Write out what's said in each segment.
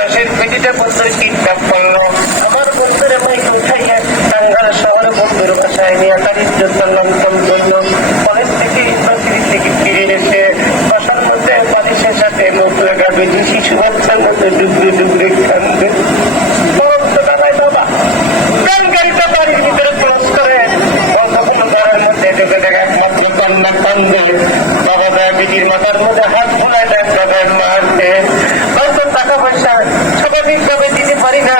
পেটিটা বন্ধুর কিডন্যাপ করলো। আমার বন্ধুর মাইক উঠাইয়া টাঙ্গাইল শহরে বন্ধুর বাসায় নিয়ে তার ইজ্জত লঙ্ঘন করলো। কলেজ থেকে ইউনিভার্সিটি থেকে ফিরে এসে বাসার মধ্যে বালিশের সাথে মুখ লাগাবে, যে শিশু বাচ্চার মধ্যে ডুবরে ডুবরে কান্দবে। বাবা গাড়িটা বাড়ির ভিতরে ক্লোজ করে কতক্ষণ ঘরের মধ্যে ঢুকে দেখা একমাত্র কান্না কান্দে। বাবা ডায়াবেটির মাথার মধ্যে হাত বুলায় দেয়, বাবার মারতে হয়তো টাকা পয়সা স্বাভাবিকভাবে দিতে পারি না।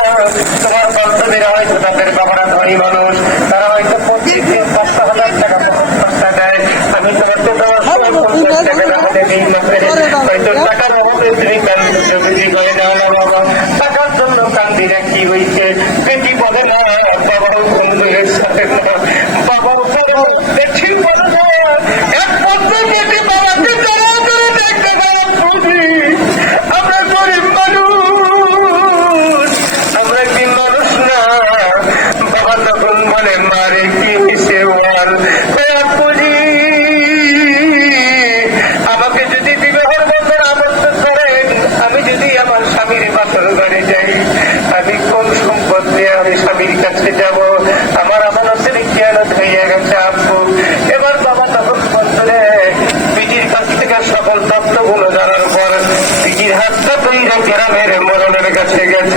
তোমার বান্ধবীরা হয়তো তাদের বাবারা ধনী মানুষ, তারা হয়তো 25,000 টাকা খরচা দেয়। আমি তোমার তো 50 টাকা না হলে এই মাসে হয়তো টাকার অভাবে তুমি কান্দি করে নাও না। বাবা টাকার জন্য কান্দি না, কি হয়েছে বেটি বলে না, বাবার বন্ধুদের সাথে না, বাবার দেখি বলে না এক বন্ধু বেটি বাবাকে তারা করে দেখতে পারা খুবই। আমরা গরিব মানুষ, আমরা কি মানুষ না? বাবা তখন বলে মারে কি মিশে ওয়াল পুরি, আমাকে যদি বিবাহের বন্ধন আমন্ত্রণ করেন, আমি যদি আমার স্বামীর বাসর ঘরে যাই, আমি কোন সম্পদ নিয়ে আমি স্বামীর কাছে যাব? আমার আমানতের খেয়ালত হয়ে গেছে আব্বু। এবার বাবা তখন বলতে বিজির কাছ থেকে সকল তথ্যগুলো জানার পর বিজির হাতটা তৈরি গ্রামের মরণের কাছে গেছে।